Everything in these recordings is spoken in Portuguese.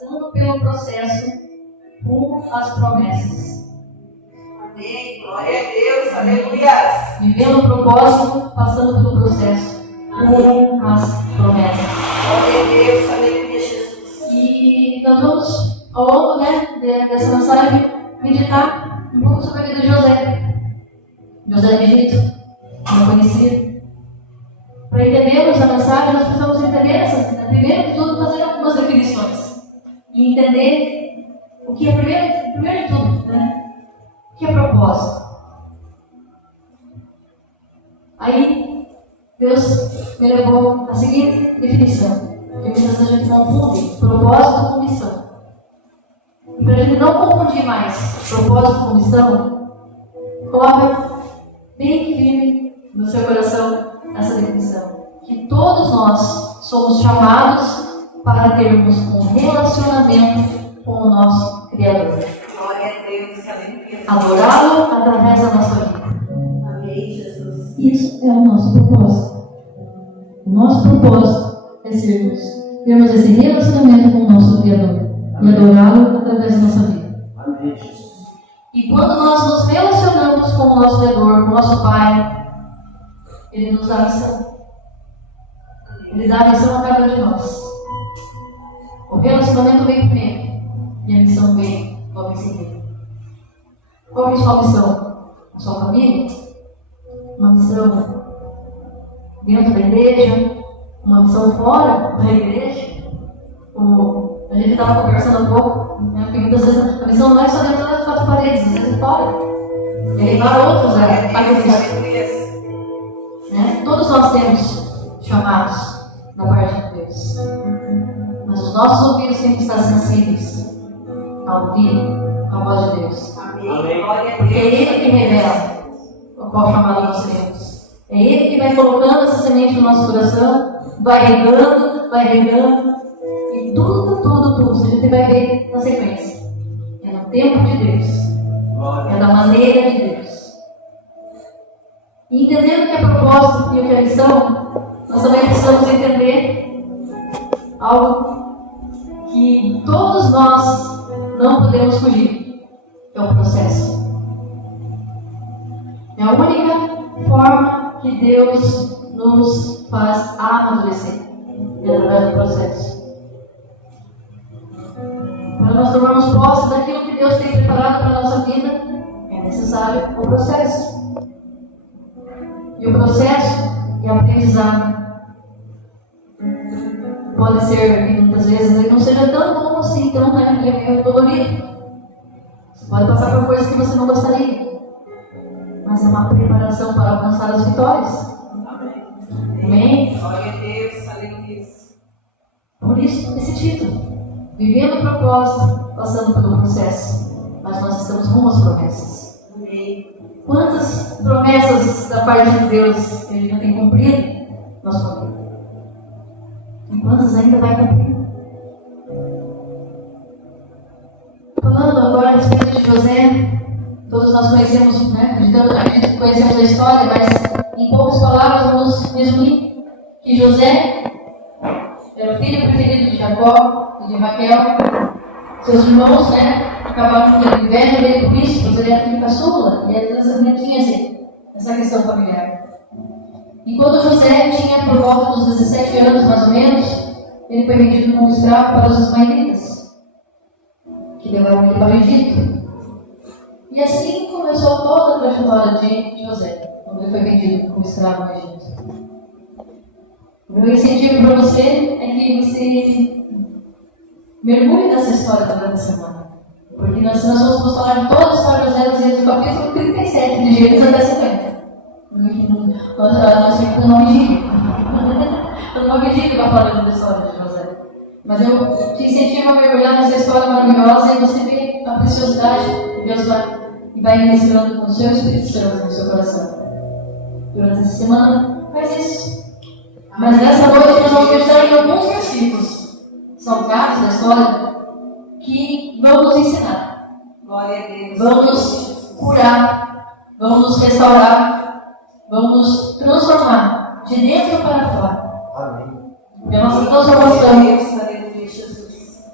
passando pelo processo com as promessas. Amém. Glória a Deus. Aleluia. Vivendo o propósito, passando pelo processo com as promessas. Glória a Deus. Aleluia, Jesus. E nós vamos, ao longo dessa mensagem, meditar um pouco sobre a vida de José. José do Egito, não conhecido. Para entendermos a mensagem, nós precisamos entender primeiro de tudo, fazer algumas definições. E entender o que é primeiro de tudo, né? O que é propósito. Aí, Deus me levou à seguinte definição, que muitas vezes a gente confunde propósito com missão. E para a gente não confundir mais propósito com missão, coloca bem firme no seu coração essa definição. Que todos nós somos chamados para termos um relacionamento com o nosso Criador. Glória a Deus. Aleluia. Adorá-lo através da nossa vida. Amém, Jesus. Isso é o nosso propósito. O nosso propósito é termos esse relacionamento com o nosso Criador e adorá-lo através da nossa vida. Amém, Jesus. E quando nós nos relacionamos com o nosso Criador, com o nosso Pai, Ele nos dá a missão. Ele dá a missão a cada um de nós. O relacionamento vem primeiro e a missão vem logo em seguida. Qual é a sua missão? A sua família? Uma missão dentro da igreja? Uma missão fora da igreja? Como a gente estava conversando há pouco, né? Porque muitas vezes a missão não é só dentro das quatro paredes, às vezes fora. É levar outros a Cristo. Né? Todos nós temos chamados da parte de Deus. Mas os nossos ouvidos têm que estar sensíveis a ouvir a voz de Deus. Amém. Glória a Porque é Deus. Ele que revela qual chamado nós temos. É Ele que vai colocando essa semente no nosso coração, vai regando, e tudo, se a gente vai ver na sequência. É no tempo de Deus. É da maneira de Deus. E entendendo o que é propósito e o que é missão, nós também precisamos entender algo que todos nós não podemos fugir, que é o processo. É a única forma que Deus nos faz amadurecer, através do processo. Para nós tomarmos posse daquilo que Deus tem preparado para a nossa vida, é necessário o processo. E o processo é aprendizado. Pode ser que muitas vezes ele não seja tão bom assim, tão meio dolorido. Você pode passar por coisas que você não gostaria. Mas é uma preparação para alcançar as vitórias. Amém? Glória a Deus. Aleluia. Por isso, esse título. Vivendo o propósito, passando pelo processo. Mas nós estamos rumo às promessas. Amém. Quantas promessas da parte de Deus Ele já tem cumprido? Nós cumprimos. E quantas ainda vai cumprir? Falando agora a respeito de José, todos nós conhecemos, né? Acredito que conhecemos a história, mas em poucas palavras vamos resumir que José era o filho preferido de Jacó e de Raquel. Seus irmãos, né? Acabaram com inveja dele por isso, pois ele era filho caçula e ele tinha essa questão familiar. E quando José tinha por volta dos 17 anos, mais ou menos, ele foi vendido como escravo para os ismaelitas, que levaram ele para o Egito. E assim começou toda a trajetória de José, quando ele foi vendido como escravo no Egito. O meu incentivo para você é que você mergulhe nessa história durante a semana. Porque nós vamos falar de toda a história de José nos dias do capítulo 37, de Gênesis até 50. Nós sempre não vigília. Eu não vigília para falar da história de José. Mas eu te incentivo a mergulhar nessa história maravilhosa e você vê a preciosidade que Deus vai ministrando com o seu Espírito Santo no seu coração. Durante essa semana, faz isso. Mas nessa noite nós vamos pensar em alguns versículos saltados da história que vão nos ensinar. Glória a Deus. Vão nos curar, vão nos restaurar, vão nos transformar de dentro para fora. Amém. E a nossa transformação, Deus, aleluia, Jesus.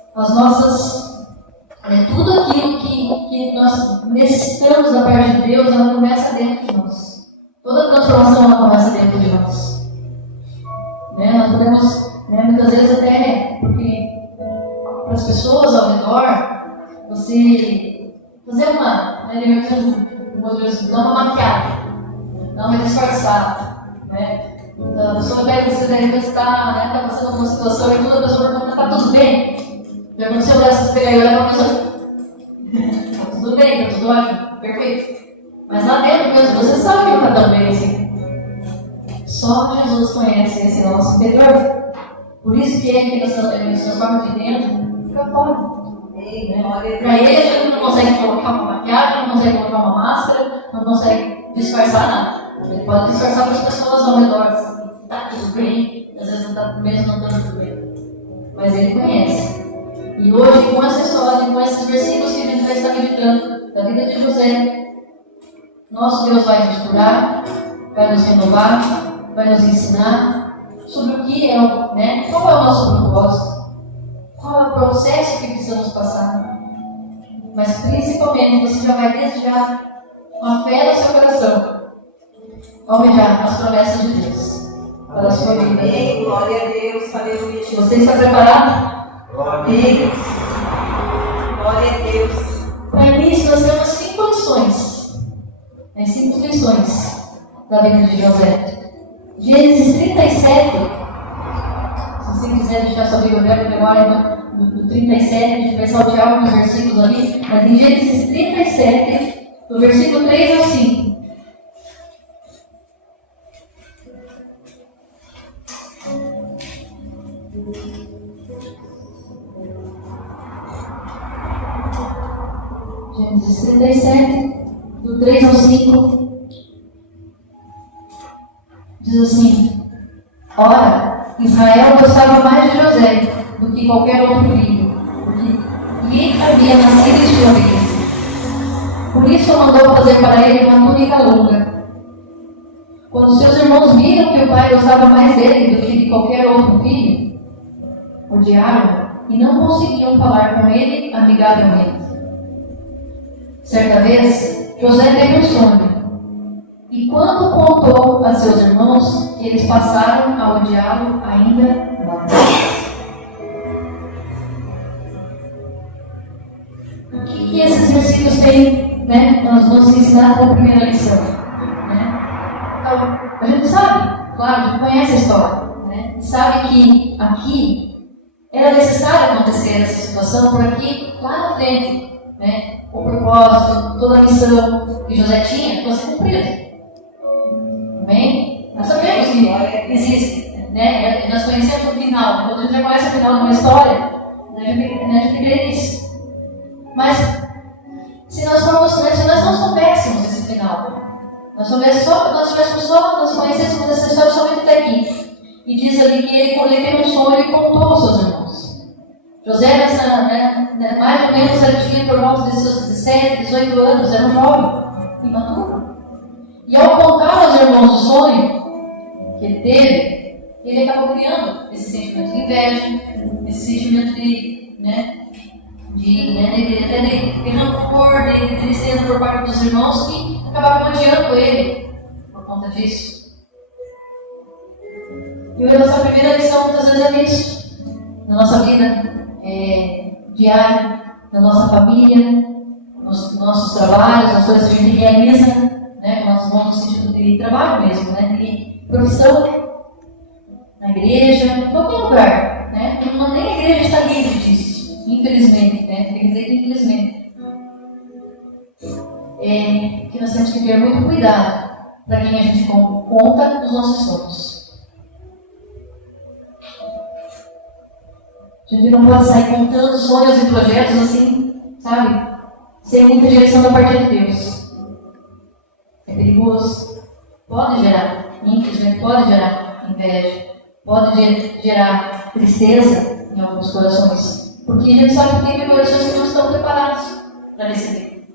tudo aquilo que nós necessitamos da parte de Deus, ela começa dentro de nós. Toda transformação ela começa dentro de nós. Nós podemos, muitas vezes até, porque para as pessoas ao redor, você fazer uma maquiagem, dar uma disfarçada, A pessoa pega você daí você está passando por uma situação e toda a pessoa pergunta, está tudo bem? Já aconteceu dessas pegar e olhar para a pessoa? Está tudo bem, está tudo ótimo, perfeito. Mas lá dentro mesmo, você sabe que não está tão bem assim. Só Jesus conhece esse nosso interior. Por isso que ele nos transforma de dentro, fica fora. Para ele, a gente não consegue colocar uma maquiagem, não consegue colocar uma máscara, não consegue disfarçar nada. Ele pode disfarçar para as pessoas ao redor. Está tudo bem, às vezes não está mesmo não está tudo bem. Mas ele conhece. E hoje, com essa história, com esses versículos que a gente vai estar meditando da vida de José, nosso Deus vai nos curar, vai nos renovar, vai nos ensinar sobre o que é qual é o nosso propósito, qual é o processo que precisamos passar. Mas principalmente você já vai desde já, com a fé no seu coração, almejar as promessas de Deus para a sua vida. Amém. Glória a Deus. Aleluia. Você está preparado? Amém. Glória a Deus. Para início, nós temos 5 lições. 5 lições da vida de José. Gênesis 37. Se você quiser deixar sua Bíblia aberta agora, do 37, a gente vai saltear alguns versículos ali. Mas em Gênesis 37, do versículo 3 ao 5. Gênesis 37, do 3 ao 5, diz assim: Ora, Israel gostava mais de José do que qualquer outro filho, porque lhe havia nascido este ovelha. Por isso mandou fazer para ele uma túnica longa. Quando seus irmãos viram que o pai gostava mais dele do que de qualquer outro filho, odiaram e não conseguiam falar com ele amigavelmente. Certa vez, José teve um sonho, e quando contou a seus irmãos, eles passaram a odiá-lo ainda mais. O que esses versículos têm, nós vamos ensinar como primeira lição? Então, a gente sabe, claro, a gente conhece a história, sabe que aqui era necessário acontecer essa situação, por aqui, lá na frente, o propósito, toda a missão que José tinha fosse cumprida. Amém? Nós sabemos que existe, nós conhecemos o final. Quando a gente já conhece o final de uma história, a gente crê nisso. Mas, se nós não soubéssemos esse final, nós conhecêssemos essa história somente até aqui. E diz ali que ele teve um sonho e contou aos seus irmãos. José, mais ou menos, ele tinha por volta de seus 17, 18 anos, era um jovem, imaturo. E ao contar aos irmãos o sonho que ele teve, ele acabou criando esse sentimento de inveja, esse sentimento de rancor, de tristeza por parte dos irmãos que acabavam odiando ele por conta disso. E a nossa primeira lição muitas vezes é isso, na nossa vida diária, na nossa família, nos nossos trabalhos, nas coisas que a gente realiza, nós vamos no sentido de trabalho mesmo, de profissão, na igreja, em qualquer lugar. Nem a igreja está livre disso, infelizmente, tem que dizer que infelizmente. Que nós temos que ter muito cuidado para quem a gente conta os nossos sonhos. A gente não pode sair contando sonhos e projetos assim, sabe? Sem muita direção da parte de Deus. É perigoso. Pode gerar, infelizmente, pode gerar inveja. Pode gerar tristeza em alguns corações. Porque a gente sabe que tem corações que não estão preparados para receber.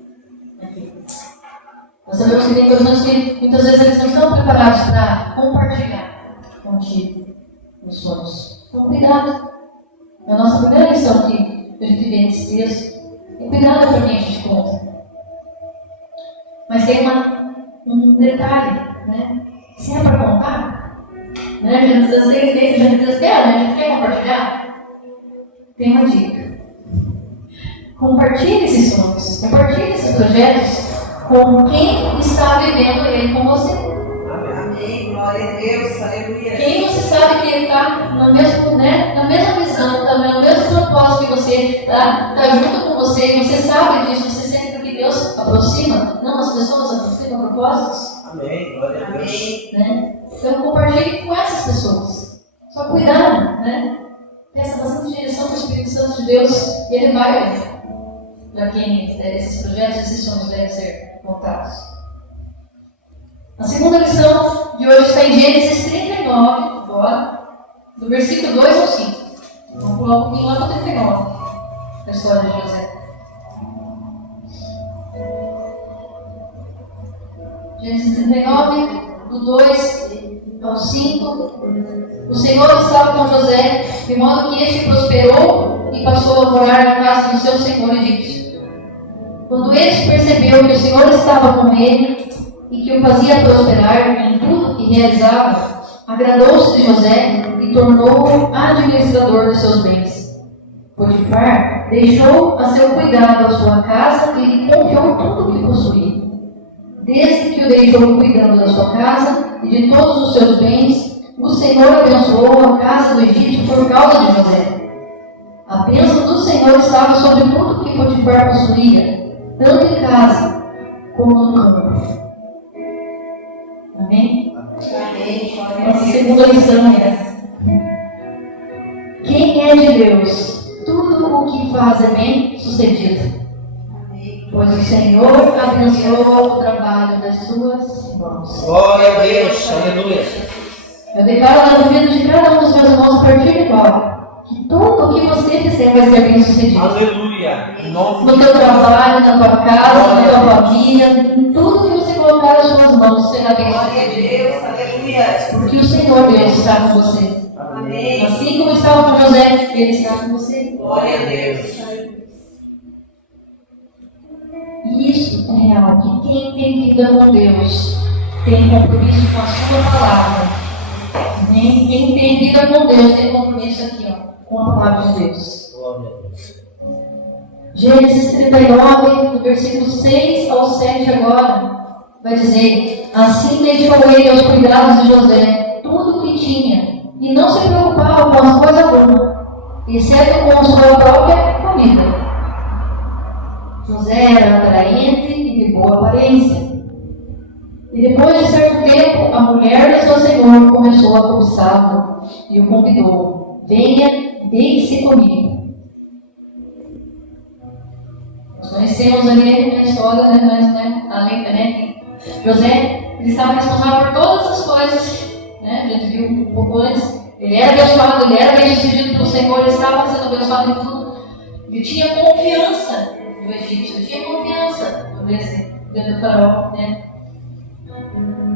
Nós sabemos que tem corações que muitas vezes eles não estão preparados para compartilhar contigo os sonhos. Então, cuidado. É a nossa primeira lição que a gente vê nesse texto. E cuidado para quem a gente conta. Mas tem um detalhe, né? Se é para contar, né? A gente quer compartilhar. Tem uma dica. Compartilhe esses sonhos, compartilhe esses projetos com quem está vivendo ele com você. Amém. Glória a Deus. Aleluia. Quem você sabe que ele está na mesma visão, está no mesmo propósito que você, está junto com você, e você sabe disso, você sente que Deus aproxima, não as pessoas aproximam propósitos. Amém. Glória a Deus. Né? Então compartilhe com essas pessoas. Só cuidado, né? Peça bastante direção do Espírito Santo de Deus e ele vai para quem esses projetos, esses sonhos devem ser contados. A segunda lição de hoje está em Gênesis 39, agora, do versículo 2 ao 5. Vamos pular um pouquinho lá para o 39, da história de José. Gênesis 39, do 2 ao 5. O Senhor estava com José, de modo que este prosperou e passou a morar na casa do seu senhor egípcio. Quando este percebeu que o Senhor estava com ele e que o fazia prosperar em tudo que realizava, agradou-se de José e tornou-o administrador de seus bens. Potifar deixou a seu cuidado a sua casa e lhe confiou tudo o que possuía. Desde que o deixou cuidando da sua casa e de todos os seus bens, o Senhor abençoou a casa do egípcio por causa de José. A bênção do Senhor estava sobre tudo que Potifar possuía, tanto em casa como no campo. Amém? Amém. Nossa segunda lição é essa. Quem é de Deus, tudo o que faz é bem sucedido. Pois o Senhor abençoa o trabalho das suas mãos. Glória a Deus, aleluia. Eu declaro na vida de cada um dos meus irmãos a partir de agora que tudo o que você fizer vai ser bem sucedido. Aleluia. No teu trabalho, na tua casa, na tua família, em tudo que você colocar nas suas mãos será bem Glória a sucedido. Deus. Aleluia. Porque o Senhor Deus está com você. Amém. Assim como estava com José, Ele está com você. Glória a Deus. E isso é real, que quem tem vida com Deus tem compromisso com a sua palavra. Quem tem vida com Deus tem compromisso aqui, ó, com a palavra de Deus. Glória a Deus. Gênesis 39, do versículo 6 ao 7 agora, vai dizer: assim deixou ele aos cuidados de José tudo o que tinha, e não se preocupava com as coisas alguma, exceto com a sua própria comida. José era atraente e de boa aparência. E depois de certo tempo, a mulher de seu senhor começou a cobiçá-lo e o convidou: venha, deite-se comigo. Nós conhecemos ali a história, né? Além, né? José, ele estava responsável por todas as coisas, né? A gente viu um pouco antes. Ele era abençoado, ele era bem sucedido pelo Senhor, ele estava sendo abençoado em tudo. Ele tinha confiança do egípcio, ele tinha confiança do faraó, né?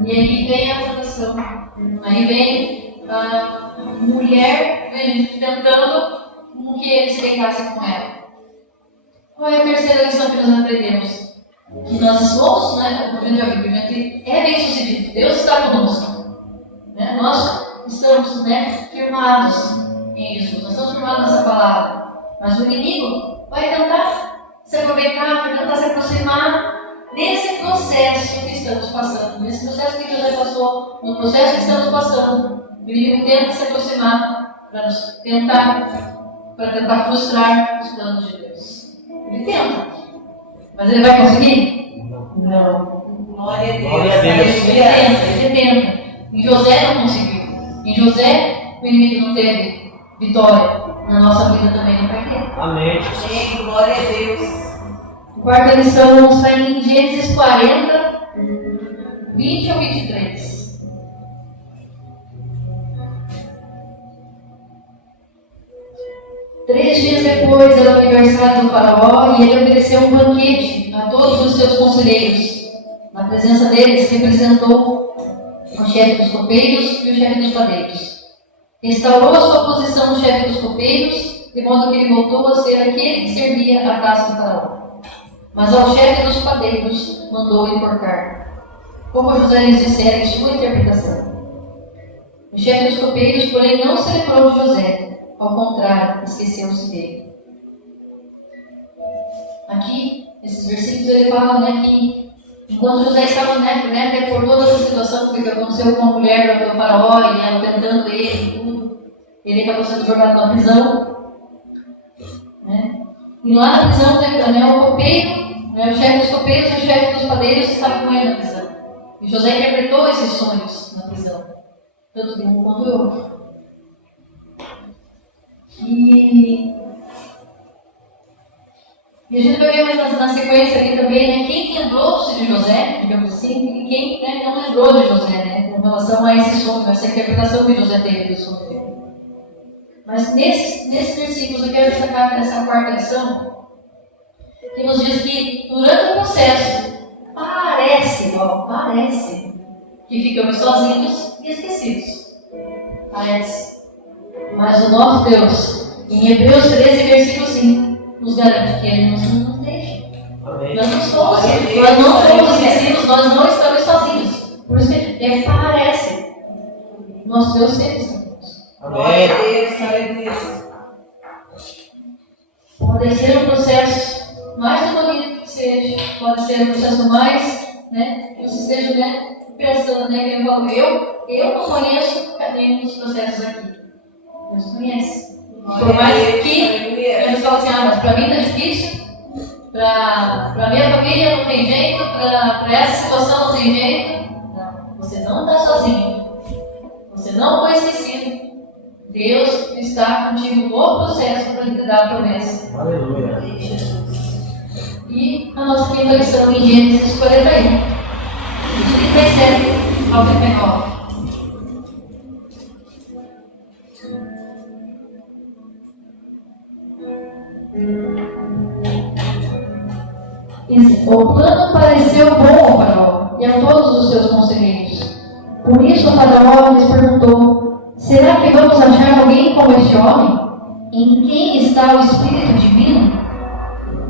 E aí vem a tentação, aí vem a mulher tentando com que ele se deitasse com ela. Qual é a terceira lição que nós aprendemos? Que nós somos, né? A gente é bem sucedido, Deus está conosco, né? Nós estamos, né, firmados em Jesus, nós estamos firmados nessa palavra, mas o inimigo vai tentar se aproveitar, vai tentar se aproximar nesse processo que estamos passando, nesse processo que José passou, no processo que estamos passando. O inimigo tenta se aproximar para nos tentar frustrar os planos de Deus. Ele tenta, mas ele vai conseguir? Não. Glória a Deus. Glória a Deus. Ele tenta. Em José não conseguiu. Em José o inimigo não teve vitória. Na nossa vida também não vai ter. Amém. Amém. Glória a Deus. A quarta lição está em Gênesis 40, 20 ao 23. Três dias depois era o aniversário do faraó e ele ofereceu um banquete a todos os seus conselheiros. Na presença deles, representou o chefe dos copeiros e o chefe dos padeiros. Restaurou a sua posição no chefe dos copeiros de modo que ele voltou a ser aquele que servia a casa do faraó. Mas ao chefe dos padeiros mandou enforcar, como José lhes dissera em sua interpretação. O chefe dos copeiros, porém, não se lembrou de José, ao contrário, esqueceu-se dele. Aqui, nesses versículos, ele fala, que enquanto José estava, até por toda essa situação que aconteceu com a mulher do faraó e ela tentando ele e tudo, ele acabou sendo jogado na prisão. E lá na prisão, o copeiro, o chefe dos copeiros e o chefe dos padeiros estavam com ele na prisão. E José interpretou esses sonhos na prisão, tanto de um quanto do outro. E a gente vai ver mais na sequência aqui também, quem lembrou-se de José, digamos assim, e quem não lembrou de José, com relação a esse sonho, essa interpretação que José teve do sonho dele. Mas nesses versículos eu quero destacar essa quarta lição, que nos diz que durante o processo parece que ficamos sozinhos e esquecidos. Parece. Mas o nosso Deus, em Hebreus 13, versículo 5, nos garante que Ele nos deixa. Amém. Nós não somos esquecidos, nós não estamos sozinhos. Por isso que Ele parece. Nosso Deus sempre está conosco. Glória a Deus, aleluia. Pode ser um processo mais dolorido que seja, pode ser um processo mais, que você esteja pensando, que eu não conheço nenhum dos processos aqui. Deus conhece. Por mais que eles falam assim, mas para mim está difícil, para minha família não tem jeito, para essa situação não tem jeito. Não, você não está sozinho. Você não foi esquecido. Deus está contigo no processo para lhe dar a promessa. Aleluia. E a nossa quinta lição em Gênesis 41, 37 ao 39. O plano pareceu bom ao faraó e a todos os seus conselheiros. Por isso o faraó lhes perguntou: será que vamos achar alguém como este homem, em quem está o Espírito Divino?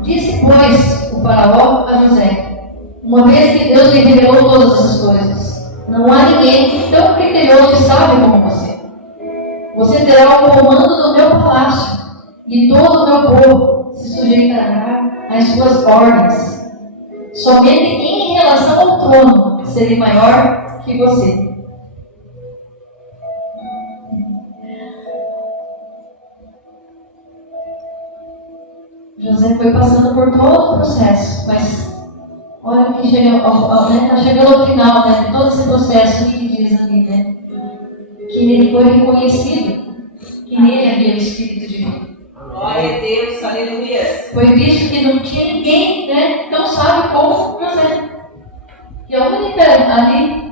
Disse, pois, o faraó a José: uma vez que Deus lhe revelou todas essas coisas, não há ninguém tão criterioso e sábio como você. Você terá o comando do meu palácio, e todo o meu povo se sujeitará às suas ordens. Somente em relação ao trono serei maior que você. José foi passando por todo o processo, mas olha que está chegando ao final de todo esse processo que diz ali, que ele foi reconhecido, que nele havia o Espírito Divino. Glória a Deus, aleluia. Foi visto que não tinha ninguém tão sábio como José. Que a única ali,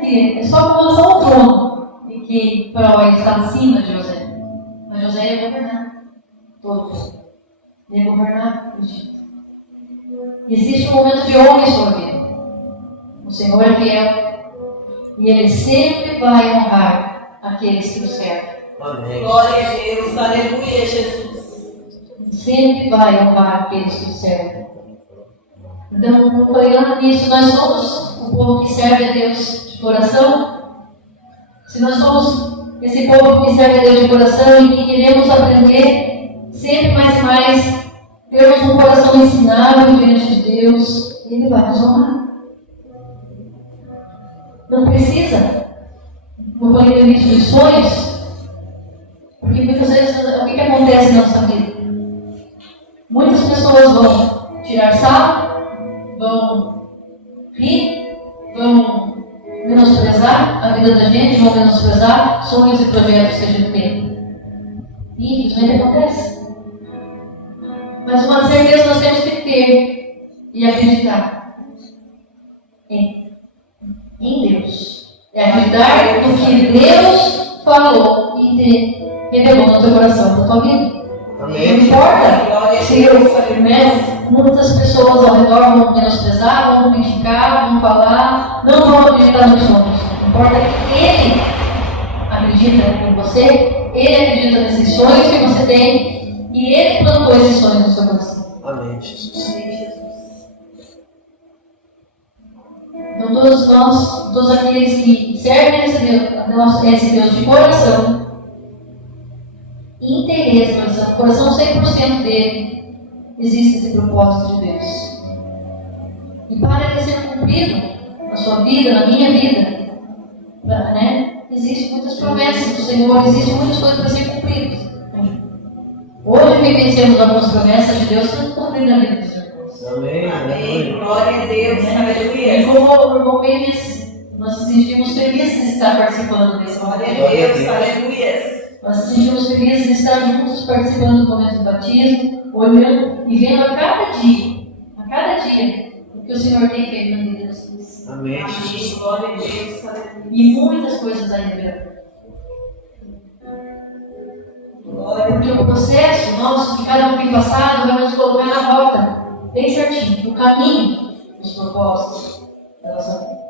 que é só com relação ao trono, e que Faraó está acima de José. Mas José ia governar todo o povo. Ia governar o Egito. Existe um momento de honra em sua vida. O Senhor é fiel e Ele sempre vai honrar aqueles que o servem. Amém. Glória a Deus, aleluia, Jesus. Sempre vai honrar aqueles que o servem. Então, como eu falei lá no início, nós somos o povo que serve a Deus de coração. Se nós somos esse povo que serve a Deus de coração e que queremos aprender sempre mais e mais, termos um coração ensinável diante de Deus, Ele vai nos honrar. Não precisa, como eu falei no início, de sonhos, porque muitas vezes o que acontece na nossa vida? Muitas pessoas vão tirar sarro, vão rir, vão menosprezar a vida da gente, vão menosprezar sonhos e projetos que a gente tem. E infelizmente acontece. Mas uma certeza nós temos que ter e acreditar em Deus. É acreditar no que Deus falou e te revelou no teu coração, na tua vida. Amém. Não importa se muitas pessoas ao redor vão menosprezar, vão criticar, vão falar, não vão acreditar nos sonhos. Não importa que Ele acredita em você, Ele acredita nesses sonhos que você tem E Ele plantou esse sonho no seu coração. Amém, Jesus. Então todos nós, todos aqueles que servem esse Deus de coração, interesse, coração 100% dele, existe esse propósito de Deus. E para ele ser cumprido na sua vida, na minha vida, existem muitas promessas do Senhor, existem muitas coisas para ser cumpridas. Hoje vivenciamos algumas promessas de Deus que não cumpridas na vida dos irmãos. Amém. Amém. Glória a Deus. E Aleluia. como o irmão Mendes, nós nos sentimos felizes de estar participando desse Glória momento. a Deus. Aleluia. Nós nos sentimos felizes de estar juntos participando do momento do batismo, olhando e vendo a cada dia, o que o Senhor tem feito na vida das pessoas. Amém, Jesus. Amém. Glória a Deus. Aleluia. E muitas coisas ainda virão. Porque o processo nosso, que cada um tem passado, vai nos colocar na rota, bem certinho, no caminho dos propósitos da nossa vida.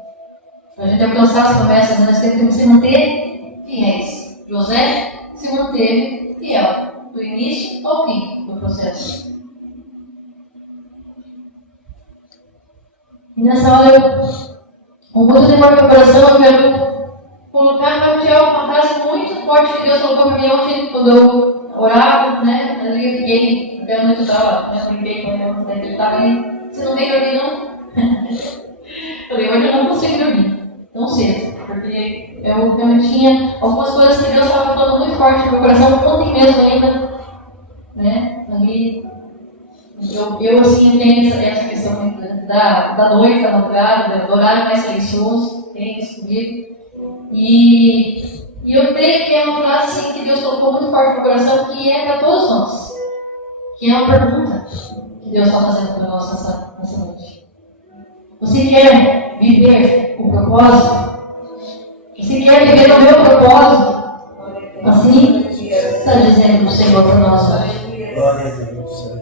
Para a gente alcançar as promessas, nós temos que se manter fiéis. José se manteve fiel, do início ao fim do processo. E nessa hora, com muito temor no meu coração, eu quero colocar uma frase muito forte que Deus colocou para mim ontem, quando eu orava, ali eu fiquei, até a noite eu estava, brinquei com ele, ele estava ali, você não vem dormir não? Falei, hoje eu não consigo dormir, tão cedo, porque eu tinha algumas coisas que Deus estava falando muito forte no meu coração, ontem mesmo ainda, ali, eu assim, tenho essa questão muito da noite, da madrugada, do horário mais silencioso, tenho isso comigo. E eu creio que é uma frase assim, que Deus colocou muito forte no coração, que é para todos nós. Que é uma pergunta que Deus está fazendo para nós nessa noite. Você quer viver o propósito? Você quer viver o meu propósito? Assim está dizendo o Senhor para nós hoje. Glória a Deus.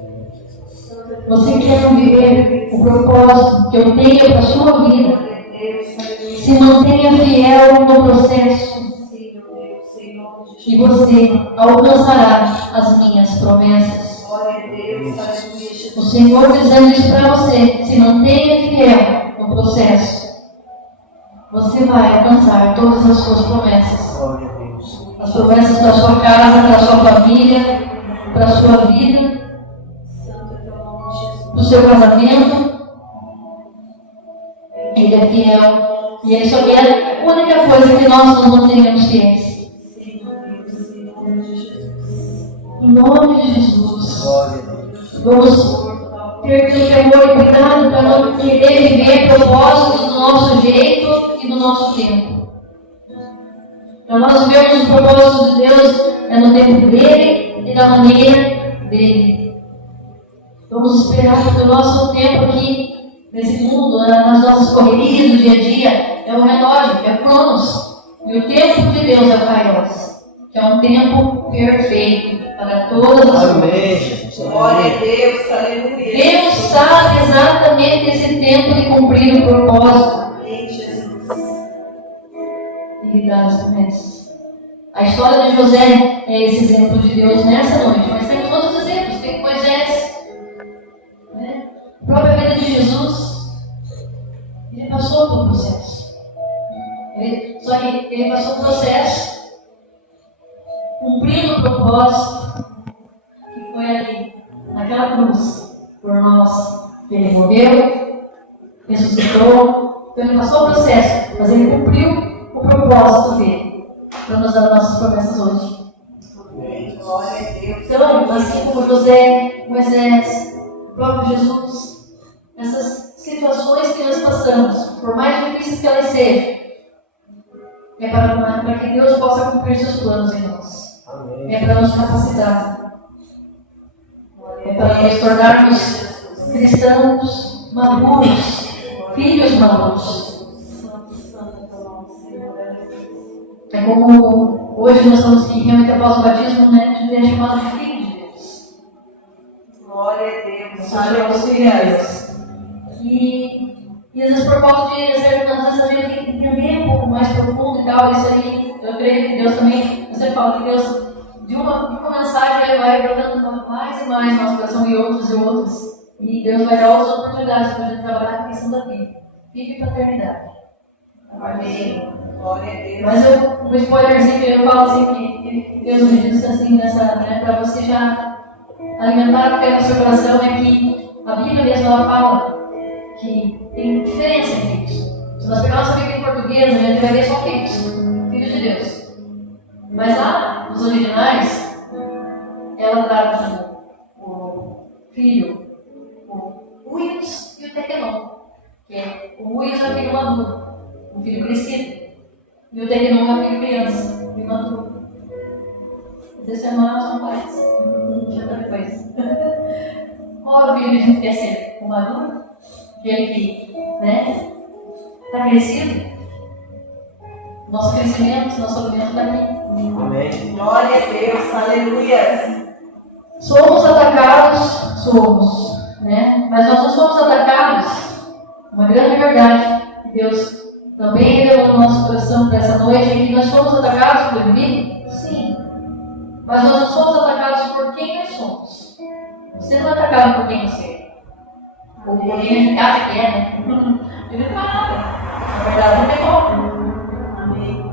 Você quer viver o propósito que eu tenho para a sua vida? Se mantenha fiel no processo e você alcançará as minhas promessas. O Senhor dizendo isso para você, se mantenha fiel no processo. Você vai alcançar todas as suas promessas. Glória a Deus. As promessas para a sua casa, para a sua família, para a sua vida, para o seu casamento. Ele é fiel. E Ele só quer a única coisa que nós nos mantenhamos fiéis. Em nome de Jesus. Vamos ter temor e cuidado para não querer viver propósitos do nosso jeito e do nosso tempo. Para nós vivermos o propósito de Deus no tempo dele e da maneira dele. Vamos esperar que o nosso tempo aqui nesse mundo, nas nossas correrias do dia a dia, é o relógio, é o Cronos. E o tempo de Deus é o Kairos, que é um tempo perfeito para todas as coisas. Glória a Deus, aleluia. Deus sabe exatamente esse tempo de cumprir o propósito. Amém, Jesus. E lhe dar as promessas. A história de José é esse exemplo de Deus nessa noite, mas temos outros exemplos. Tem Moisés, a própria vida de Jesus, ele passou pelo processo. Só que ele passou pelo processo, cumprindo o propósito que foi ali, naquela cruz, por nós. Ele morreu, ressuscitou, então ele passou o processo, mas ele cumpriu o propósito dele, para nos dar nossas promessas hoje. Glória a Deus. Então, assim como José, Moisés, o próprio Jesus, essas situações que nós passamos, por mais difíceis que elas sejam, é para que Deus possa cumprir seus planos em nós. Amém. É para nos capacitar. É para nos tornarmos cristãos maduros, filhos maduros. É como hoje nós estamos aqui realmente após o batismo, de ser chamado de filho de Deus. Glória a Deus. Somos filhos. E às vezes por falta de reserva, às vezes a gente tem que entender um pouco mais profundo e tal. Isso aí, eu creio que Deus também, você fala que Deus de uma mensagem vai brotando mais e mais no nosso coração e outros. E Deus vai dar outras oportunidades para a gente trabalhar com a questão da vida. Vida e paternidade. Amém. Glória a Deus. Mas um spoilerzinho, eu falo assim que Deus me disse assim, para você já alimentar a fé no seu coração, é que a Bíblia mesmo ela fala que tem diferença entre filhos. Se nós pegarmos a Bíblia em português, a gente vai ver só filhos de Deus. Mas lá, nos originais, ela trata o filho, o Uios e o Tequenon. Que é, o Uios é o filho maduro, o filho crescido. E o Tequenon é o filho criança, o imaturo. Essa semana são pais. Já tá depois. Qual é o filho que a gente quer ser? O maduro? Aquele que, está crescido? Nosso crescimento, nosso alimento está aqui. Amém. Glória a Deus. Aleluia. Somos atacados, mas nós não somos atacados. Uma grande verdade que Deus também revelou no nosso coração para essa noite é que nós somos atacados pelo inimigo? Sim. Mas nós não somos atacados por quem nós somos. Você não é atacado por quem você é. Ou por quem a gente acha que é, né? Ele não faz nada. Na verdade, não tem como. Amém.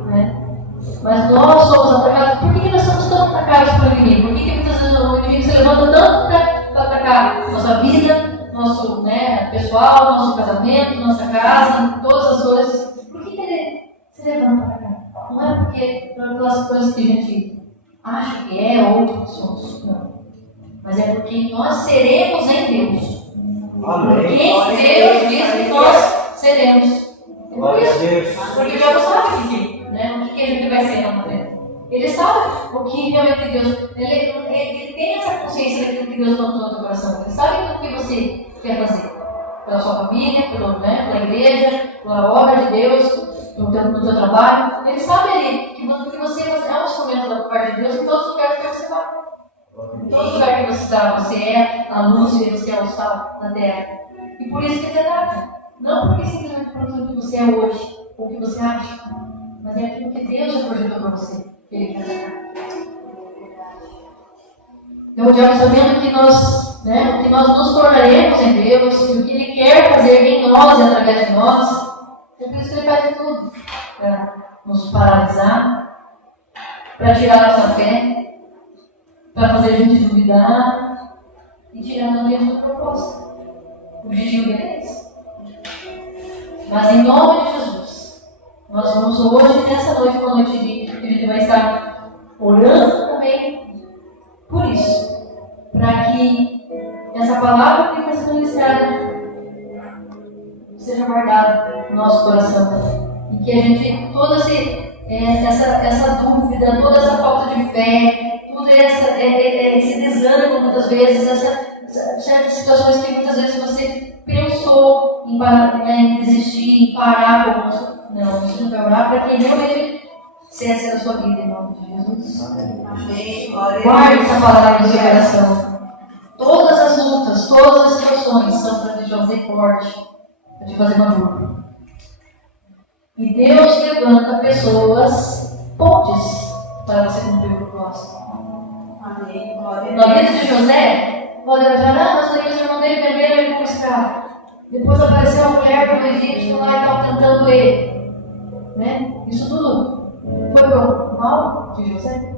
Mas nós somos atacados. Por que nós somos tão atacados pelo inimigo? Por que muitas vezes o inimigo se levanta tanto para atacar nossa vida, nosso pessoal, nosso casamento, nossa casa, todas as coisas? Por que ele se levanta para atacar? Não é porque pelas coisas que a gente acha que é ou que somos. Não. Mas é porque nós seremos em Deus. Amém. Quem Deus diz que nós seremos. É por isso. Porque Deus sabe o que a gente vai ser na frente. Ele sabe o que realmente Deus. Ele tem essa consciência daquilo que Deus plantou no teu coração. Ele sabe o que você quer fazer. Pela sua família, pela igreja, pela obra de Deus, no teu trabalho. Ele sabe que você é um instrumento da parte de Deus em todos os lugares que você vai. Em todos os lugares que você está, você é a luz e você é o sal na terra. E por isso que ele ataca. Não porque simplesmente por aquilo que você é hoje, ou o que você acha, mas é aquilo que Deus já projetou para você, que ele quer atacar. Então, o diabo sabendo que nós nos tornaremos em Deus, e o que ele quer fazer em nós e através de nós, é por isso que ele faz de tudo para nos paralisar, para tirar nossa fé, para fazer a gente duvidar e tirar nós mesmos do propósito. O objetivo dele é esse. Mas em nome de Jesus, nós vamos hoje, nessa noite, uma noite que a gente vai estar orando também por isso, para que essa palavra que está sendo ministrada seja guardada no nosso coração e que a gente, toda essa dúvida, toda essa falta de fé, todo esse desânimo muitas vezes, certas situações que muitas vezes você pensou em desistir, em parar, você não vai orar para que realmente cesse a sua vida em nome de Jesus. Amém. Guarde essa palavra no seu coração. Todas as lutas, todas as situações são para te fazer forte, para te fazer maduro. E Deus levanta pessoas pontes para você cumprir o propósito. Amém. Glória a Na Deus. vida de José, pode já mas aí os irmãos dele venderam ele como escravo. Depois apareceu uma mulher do Egito lá e estava tentando ele. Isso tudo foi o mal de José.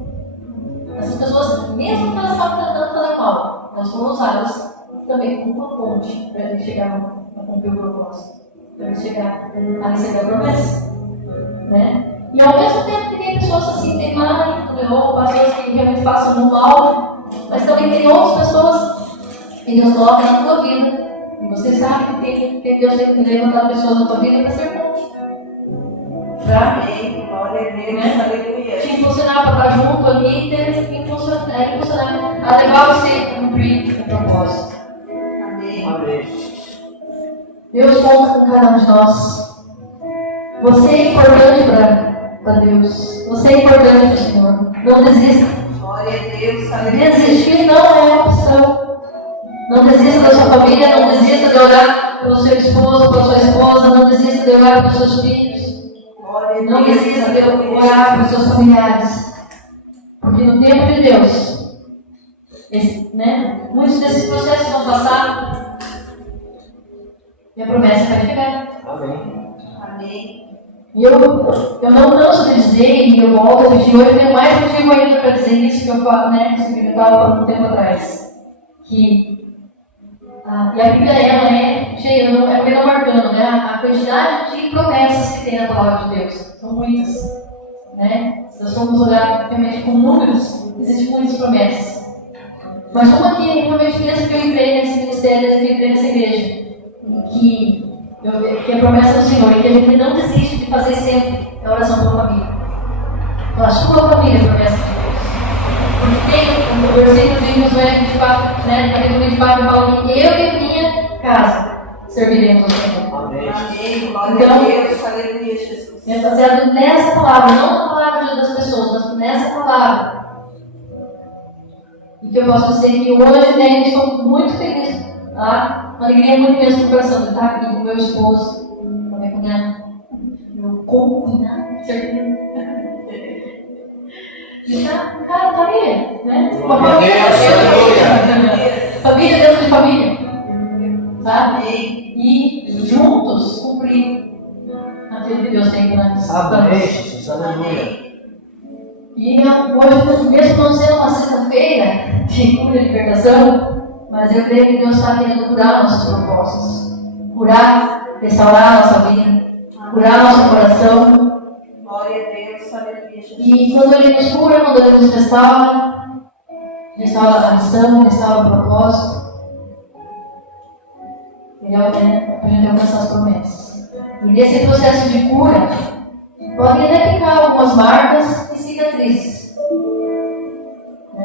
Essas pessoas, mesmo que elas estavam tentando fazer mal, elas foram usadas também como uma ponte para ele chegar a cumprir o propósito, para ele chegar a receber a promessa. E ao mesmo tempo que tem pessoas assim, tem pessoas que realmente façam o mal, mas também tem outras pessoas que Deus coloca na tua vida. E você sabe que Deus tem que levantar pessoas na tua vida para ser ponte. Amém. Glória a Deus. Aleluia. Te impulsionar para estar junto ali e ter que impulsionar a levar você a cumprir o propósito. Amém. Amém. Deus conta com cada um de nós. Você é importante para Deus. Você é importante para o Senhor. Não desista. Glória a Deus. Aleluia. Desistir não é opção. Não desista da sua família, não desista de orar pelo seu esposo, pela sua esposa, não desista de orar pelos seus filhos. Glória a Deus. Não desista de orar pelos seus familiares. Porque no tempo de Deus, muitos desses processos vão passar e a promessa vai chegar. Amém. Amém. E eu não canso de dizer, e eu volto a repetir hoje, tenho mais motivo ainda para dizer isso que eu falo, isso que eu estava um tempo atrás. E a Bíblia ela é cheia, é apenas marcando, a quantidade de promessas que tem na palavra de Deus. São muitas. Se nós formos olhar realmente com números, existem muitas promessas. Mas uma que realmente desde que eu entrei nesse ministério, desde que eu entrei nessa igreja, que é a promessa do Senhor, e que a gente não desiste de fazer sempre a oração pela família. A sua família é a promessa de Deus. Porque tem o versículo de Josué 24, capítulo 24, fala que eu e a minha casa serviremos ao Senhor. Amém. Amém. Glória a Deus. Aleluia, Jesus. É baseado nessa palavra, não na palavra das pessoas, mas nessa palavra. E que eu posso dizer que hoje, estou muito feliz, uma alegria muito mesmo no coração de estar aqui com meu esposo, com minha cunhada, meu concunhado, certo? E cara, família, família dentro de família, sabe? E juntos cumprir aquilo que Deus tem para nós. Amém. E hoje, mesmo não sendo uma sexta-feira de cura e libertação, mas eu creio que Deus está querendo curar nossos propósitos, curar, restaurar a nossa vida, curar nosso coração. Glória a Deus, aleluia, Jesus. E quando Ele nos cura, quando Ele nos restaura a missão, restaura o propósito, Ele é para a gente alcançar as promessas. E nesse processo de cura, podem até ficar algumas marcas e cicatrizes.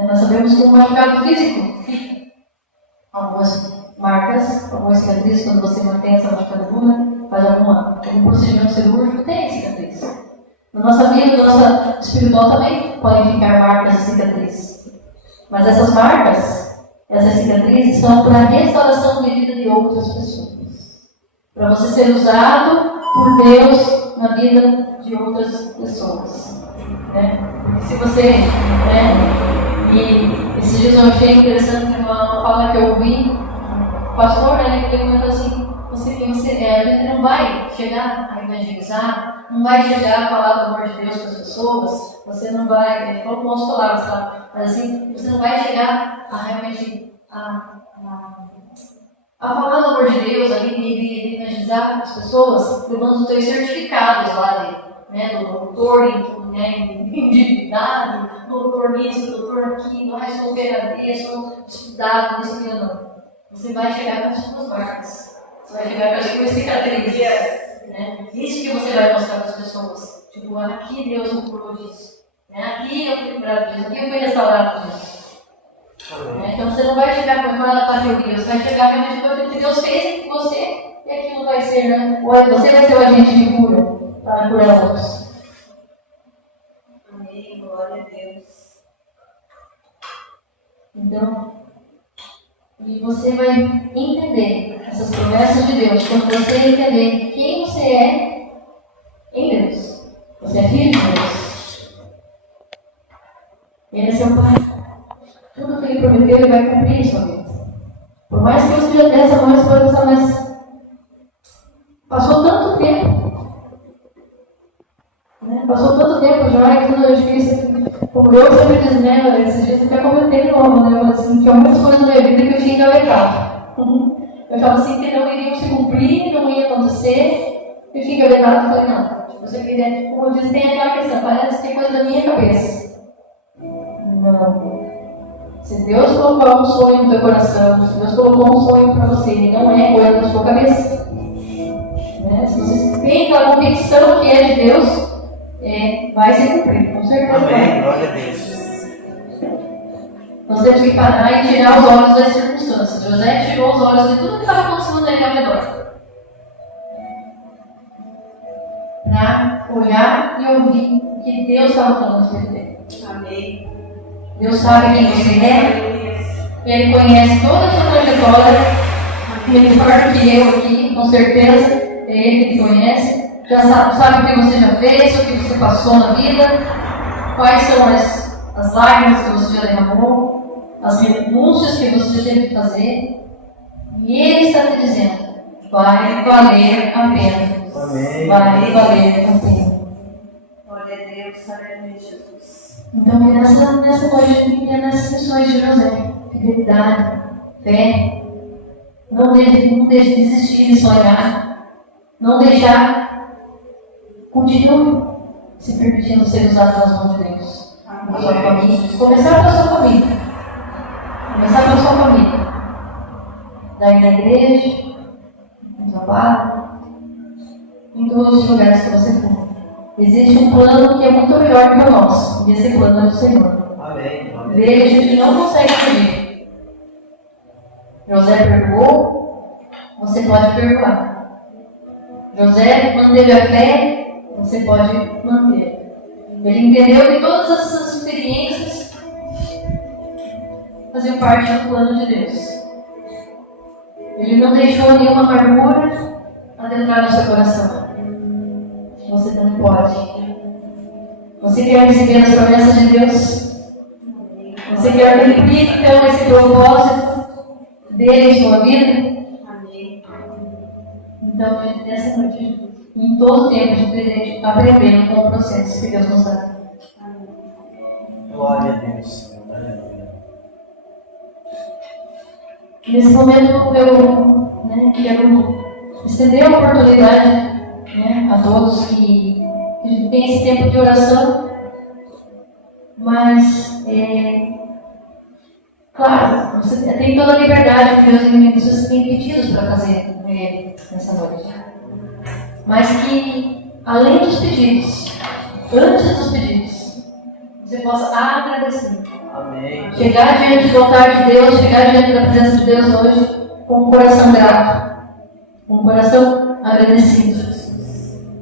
Nós sabemos que o machucado físico fica algumas marcas, algumas cicatrizes, quando você mantém essa machucadura, faz algum procedimento cirúrgico, tem cicatriz. Na nossa vida, na nossa espiritual também podem ficar marcas e cicatrizes. Mas essas marcas, essas cicatrizes, são para a restauração de vida de outras pessoas. Para você ser usado por Deus na vida de outras pessoas. Se você, e esses dias eu achei interessante uma fala que eu ouvi, o pastor, que ele comentou assim, a gente não vai chegar a evangelizar, não vai chegar a falar do amor de Deus para as pessoas, você não vai, ele falou com outras palavras, tá? Mas assim, você não vai chegar a realmente a falar do amor de Deus ali, de evangelizar as pessoas, levando os teus certificados lá do doutor em divindade, doutor nisso, doutor aqui, mais cooperativo, estudado, nisso aqui não. Você vai chegar com as suas marcas. Você vai chegar com as suas cicatrizes. Isso que você vai mostrar para as pessoas. Tipo, aqui Deus me curou disso. Aqui eu fui livrado disso. Aqui eu fui restaurado disso. Então você não vai chegar com a teoria. Você vai chegar realmente com aquilo que Deus fez em você. E aquilo vai ser, você vai ser o agente de cura para curar outros. Amém. Glória a Deus. Então, e você vai entender essas promessas de Deus quando você entender quem você é em Deus. Você é filho de Deus. Ele é seu Pai. Tudo que Ele prometeu, Ele vai cumprir em sua vida. Por mais que eu seja dessa mãe, você pode pensar, mas passou tanto tempo. Passou tanto tempo já, e quando eu fiz, como eu sempre disse, esses dias eu até comentei novo, assim, tinha muitas coisas na minha vida que eu tinha engavetado. Eu achava assim que não iriam se cumprir, não ia acontecer, eu tinha engavetado e falei, não, você queria, como eu disse, tem aquela questão, parece que tem coisa da minha cabeça. Não. Se Deus colocou um sonho no teu coração, se Deus colocou um sonho para você, ele não é coisa da sua cabeça. Se você tem aquela convicção que é de Deus, vai se cumprir, com certeza. Amém, glória a Deus. Nós temos que parar e tirar os olhos das circunstâncias. José tirou os olhos de tudo que estava acontecendo ali ao redor. Para olhar e ouvir o que Deus estava falando sobre ele. Amém. Deus sabe quem você é, Ele conhece toda a sua trajetória, melhor do que eu aqui, com certeza, é Ele que te conhece, já sabe o que você já fez, o que você passou na vida, quais são as lágrimas que você já derramou, as renúncias que você já teve que fazer. E Ele está te dizendo, vai valer a pena. Amém. Vai valer a pena. Glória a Deus, aleluia, Jesus. Então, nessa noite, nessas lições de José, fidelidade, fé, não deixe de desistir de sonhar, não deixar, continue se permitindo ser usado nas mãos de Deus, na sua família. Começar pela sua família, daí na igreja, no trabalho, em todos os lugares que você for. Existe um plano que é muito melhor que o nosso, e esse plano é do Senhor. Amém. Dele a gente não consegue fugir. José perdoou, você pode perdoar. José manteve a fé, você pode manter. Ele entendeu que todas essas experiências faziam parte do plano de Deus. Ele não deixou nenhuma amargura adentrar no seu coração. Você também pode. Você quer receber as promessas de Deus? Você quer cumprir então esse propósito dele em sua vida? Amém. Então, nessa noite, em todo tempo, a gente aprendendo com o processo que Deus nos dá. Glória a Deus. Aleluia. Nesse momento, eu quero estender a oportunidade a todos que têm esse tempo de oração, mas, claro, você tem toda a liberdade que Deus tem pedidos para fazer com Ele nessa noite. Mas que, além dos pedidos, antes dos pedidos, você possa agradecer. Amém. Chegar diante do altar de Deus, chegar diante da presença de Deus hoje com um coração grato, com um coração agradecido.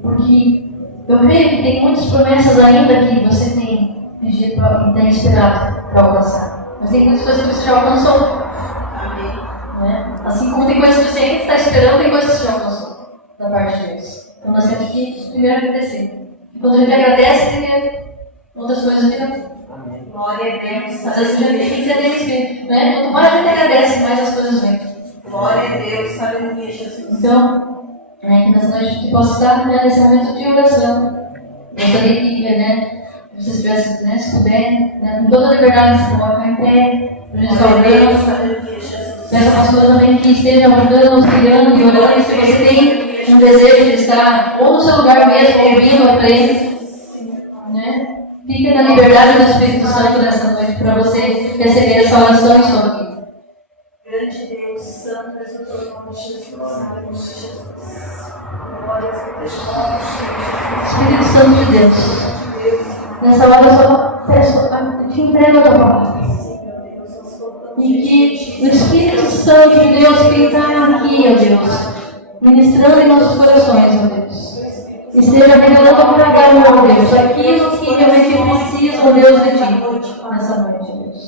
Porque eu creio que tem muitas promessas ainda que você tem pedido e tem esperado para alcançar. Mas tem muitas coisas que você já alcançou. Amém. Né? Assim como tem coisas que você ainda está esperando, tem coisas que você já alcançou da parte de Deus. Então nós temos que primeiro agradecer. E quando a gente agradece, primeiro, outras coisas virão. Amém. Glória a Deus, Às vezes a gente tem que ter esse espírito, né? Quanto mais a gente agradece, mais as coisas vêm. glória a Deus, aleluia, Jesus. Então, que nessa noite a gente possa estar nesse momento de oração. Gostaria que se vocês tivessem, se puderem, com toda a liberdade, se colocar em pé, para a gente estar Glória a orando. Deus, aleluia, Jesus. Peço a pastora também que esteja orando, auxiliando e orando. E se você tem um desejo de estar ou no seu lugar mesmo, ouvindo a frente, fique na liberdade do Espírito Santo nessa noite para você receber essa oração em sua vida. Grande Deus, santo és o teu nome, Jesus, aleluia, Jesus. Glória a Deus, Espírito Santo de Deus, nessa hora eu só peço, te entrego a tua palavra. E que o Espírito Santo de Deus que está aqui, ó Deus, ministrando em nossos corações, ó Deus, esteja revelando para cada um, ó Deus, aquilo que realmente precisa, ó Deus, de ti, nessa noite, Deus.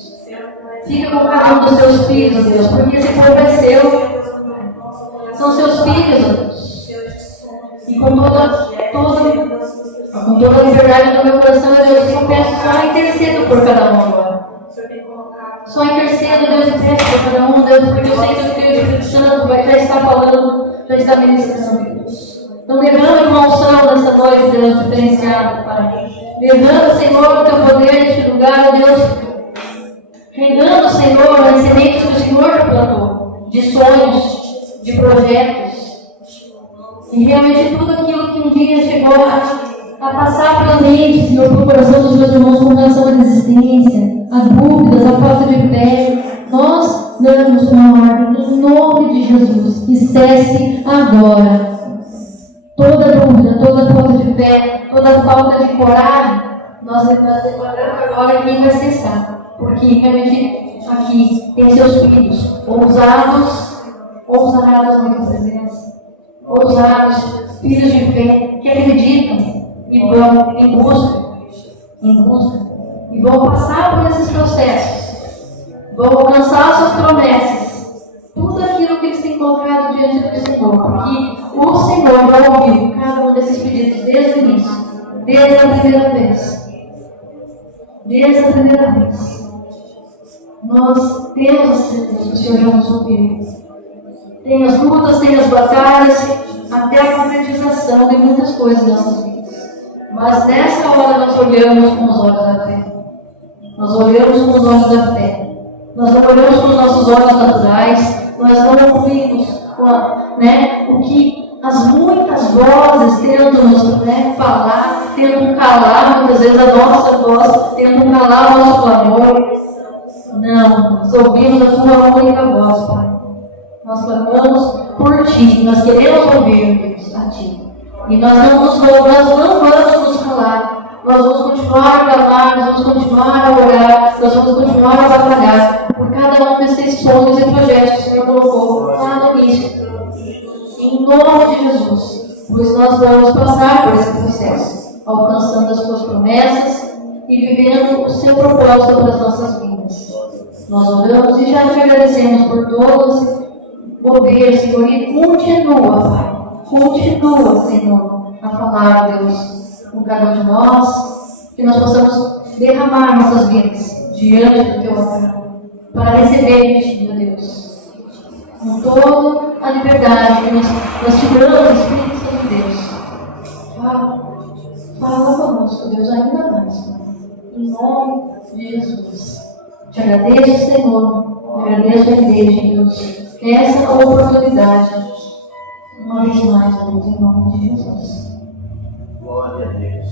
Fica com cada um dos teus filhos, ó Deus, porque esse povo é seu, são seus filhos, ó Deus. E com toda a liberdade do meu coração, ó Deus, eu peço só intercedo por cada um agora. Só intercedo, Deus, e peço por cada um, Deus, porque eu sei que o Espírito Santo já está falando, já está ministrando, Deus. Então, derrama uma unção nessa noite, Deus, diferenciada, Pai. Derrama, Senhor, o teu poder neste lugar, Deus. Regando, Senhor, as sementes que o Senhor já plantou, de sonhos, de projetos. E realmente tudo aquilo que um dia chegou a passar pela mente, Senhor, pelo coração dos meus irmãos com relação à desistência, a dúvidas, a falta de fé, nós damos uma ordem em nome de Jesus, que cesse agora toda dúvida, toda falta de fé, toda falta de coragem, nós declaramos agora que vai cessar, porque realmente aqui tem seus filhos ousados na tua presença, ousados, filhos de fé, que acreditam e vão em busca, e vão passar por esses processos, vão alcançar suas promessas, tudo aquilo que eles têm colocado diante do Senhor, porque o Senhor vai ouvir cada um desses pedidos desde o início, desde a primeira vez. desde a primeira vez. Nós temos a certeza que o Senhor já nos ouviu. Tem as lutas, tem as batalhas, até a concretização de muitas coisas em nossas vidas. Mas nessa hora nós olhamos com os olhos da fé. Nós olhamos com os olhos da fé. Nós não olhamos com os nossos olhos naturais. Nós não ouvimos o que as muitas vozes tentam nos falar, tentam calar muitas vezes a nossa voz, tentam calar o nosso clamor. Não, nós ouvimos a tua única voz, Pai. Nós clamamos por Ti, nós queremos ouvir, Deus, a Ti. E nós não vamos nos calar. Nós vamos continuar a clamar, nós vamos continuar a orar, nós vamos continuar a batalhar por cada um desses pontos e projetos que o Senhor colocou lá no início. Em nome de Jesus, pois nós vamos passar por esse processo, alcançando as Tuas promessas e vivendo o Seu propósito para as nossas vidas. Nós oramos e já te agradecemos por todo esse poder, Senhor, e continua, Pai. Continua, Senhor, a falar, Deus, com cada um de nós, que nós possamos derramar nossas vidas diante do Teu altar, para receber de Ti, meu Deus, com toda a liberdade que nós te damos, Espírito Santo de Deus. Fala conosco, Deus, ainda mais, Pai. Em nome de Jesus. Te agradeço, Senhor. Te agradeço a igreja, Deus. Essa oportunidade. Uma vez mais, Deus, em nome de Jesus. Glória a Deus.